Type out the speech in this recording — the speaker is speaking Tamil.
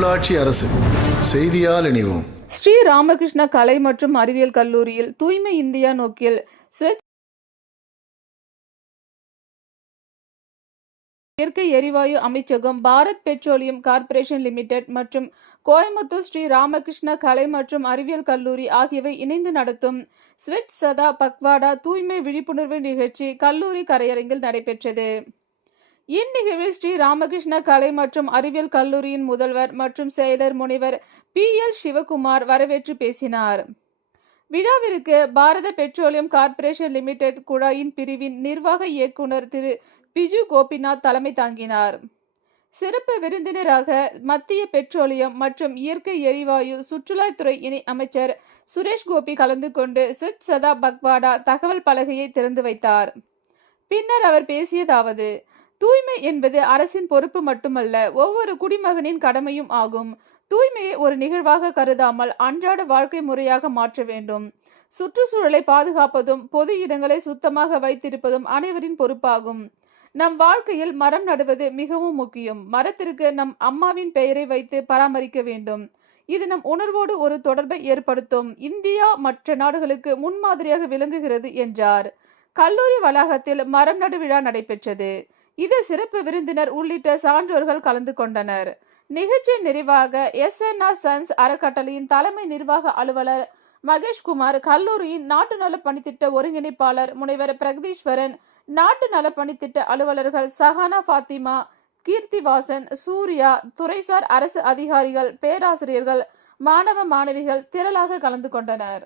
உள்ளாட்சி அரசு செய்தியால் இணைவோம். ஸ்ரீ ராமகிருஷ்ண கலை மற்றும் அறிவியல் கல்லூரியில் தூய்மை இந்தியா நோக்கில் ஸ்வச் இயற்கை எரிவாயு அமைச்சகம், பாரத் பெட்ரோலியம் கார்ப்பரேஷன் லிமிடெட் மற்றும் கோயம்புத்தூர் ஸ்ரீ ராமகிருஷ்ண கலை மற்றும் அறிவியல் கல்லூரி ஆகியவை இணைந்து நடத்தும் ஸ்வச் சதா பக்வாடா தூய்மை விழிப்புணர்வு நிகழ்ச்சி கல்லூரி கரையரங்கில் நடைபெற்றது. இந்நிகழ்வில் ஸ்ரீ ராமகிருஷ்ண கலை மற்றும் அறிவியல் கல்லூரியின் முதல்வர் மற்றும் செயலர் முனைவர் PL சிவகுமார் வரவேற்று பேசினார். விழாவிற்கு பாரத பெட்ரோலியம் கார்ப்பரேஷன் லிமிடெட் குழாயின் பிரிவின் நிர்வாக இயக்குனர் திரு பிஜு கோபிநாத் தலைமை தாங்கினார். சிறப்பு விருந்தினராக மத்திய பெட்ரோலியம் மற்றும் இயற்கை எரிவாயு சுற்றுலாத்துறை இணை அமைச்சர் சுரேஷ் கோபி கலந்து கொண்டு ஸ்வச் சதா பக்வாடா தகவல் பலகையை திறந்து வைத்தார். பின்னர் அவர் பேசியதாவது: தூய்மை என்பது அரசின் பொறுப்பு மட்டுமல்ல, ஒவ்வொரு குடிமகனின் கடமையும் ஆகும். தூய்மையை ஒரு நிகழ்வாக கருதாமல் அன்றாட வாழ்க்கை முறையாக மாற்ற வேண்டும். சுற்றுச்சூழலை பாதுகாப்பதும் பொது இடங்களை சுத்தமாக வைத்திருப்பதும் அனைவரின் பொறுப்பாகும். நம் வாழ்க்கையில் மரம் நடுவது மிகவும் முக்கியம். மரத்திற்கு நம் அம்மாவின் பெயரை வைத்து பராமரிக்க வேண்டும். இது நம் உணர்வோடு ஒரு தொடர்பை ஏற்படுத்தும். இந்தியா மற்ற நாடுகளுக்கு முன்மாதிரியாக விளங்குகிறது என்றார். கல்லூரி வளாகத்தில் மரம் நடு விழா நடைபெற்றது. இதில் சிறப்பு விருந்தினர் உள்ளிட்ட சான்றோர்கள் கலந்து கொண்டனர். நிகழ்ச்சி நிறைவாக SNR சன்ஸ் அறக்கட்டளையின் தலைமை நிர்வாக அலுவலர் மகேஷ்குமார், கல்லூரியின் நாட்டு நல பணித்திட்ட ஒருங்கிணைப்பாளர் முனைவர் பிரகதீஸ்வரன், நாட்டு நல பணித்திட்ட அலுவலர்கள் சஹானா ஃபாத்திமா, கீர்த்திவாசன், சூர்யா, துறைசார் அரசு அதிகாரிகள், பேராசிரியர்கள், மாணவ மாணவிகள் திரளாக கலந்து கொண்டனர்.